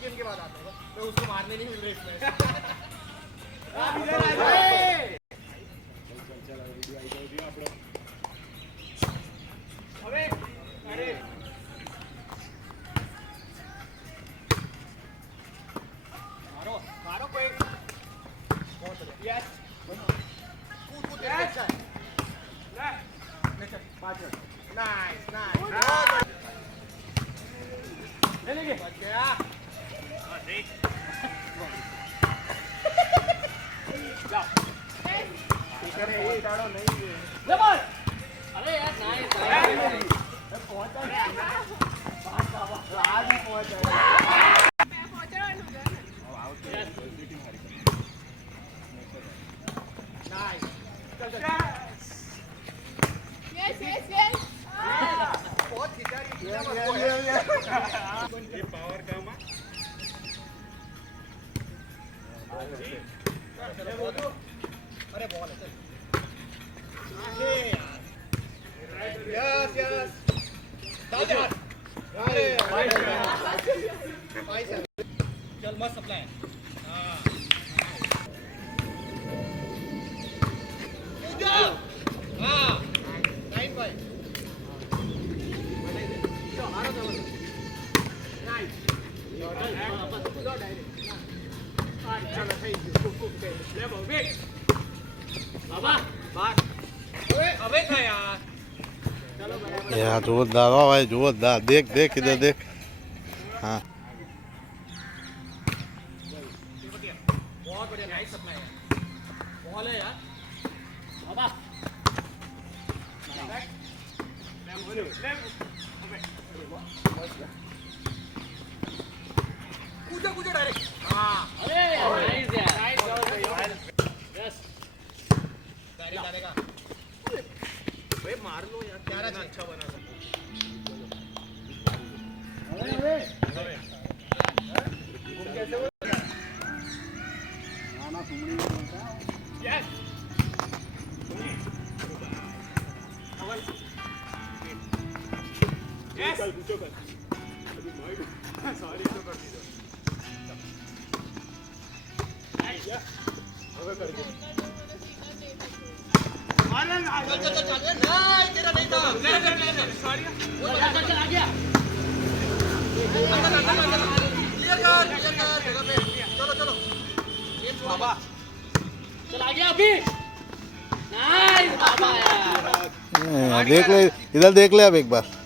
गेम के बाद आता है मैं उसको मारने नहीं मिल रही इसमें अबे अरे मारो मारो कोई बहुत बढ़िया यस कूद कूद अच्छा है ले चल पाँच नाइस नाइस ले लेंगे बच गया देख जाओ ठीक है ये डालो नहीं जबर अरे यार नाइस पहुंच गया आज ही पहुंच गया मैं पहुंच रहा हूं आउट नाइस चल चल यस यस यस बहुत खींचा रही है ये पावर काम है अरे बॉल है चल यस यस डाल दे यार चल मस्त सप्लाई हां हां 9 भाई यार जोरदार हो भाई जोरदार देख देख इधर देख हाँ बहुत बढ़िया नाइस सप्लाई है बॉल है यार बाबा कूदो कूदो डायरेक्ट हां अरे नाइस यार नाइस यस डायरेक्ट डालेगा भाई मार लो यार क्या अच्छा बना अरे अरे कैसे हो ना सुमड़ी यस यस चल पूछो कर अभी माइंड सॉरी तो कर दीजिए अबे कर दे मारना चल चल चल नहीं तेरा नहीं था ले ले ले सॉरी चल चल आ गया अंदर अंदर अंदर क्लियर कर जगह पे चलो चलो गेम बाबा चल आ गया अभी नाइस बाबा यार देख ले इधर देख ले अब एक बार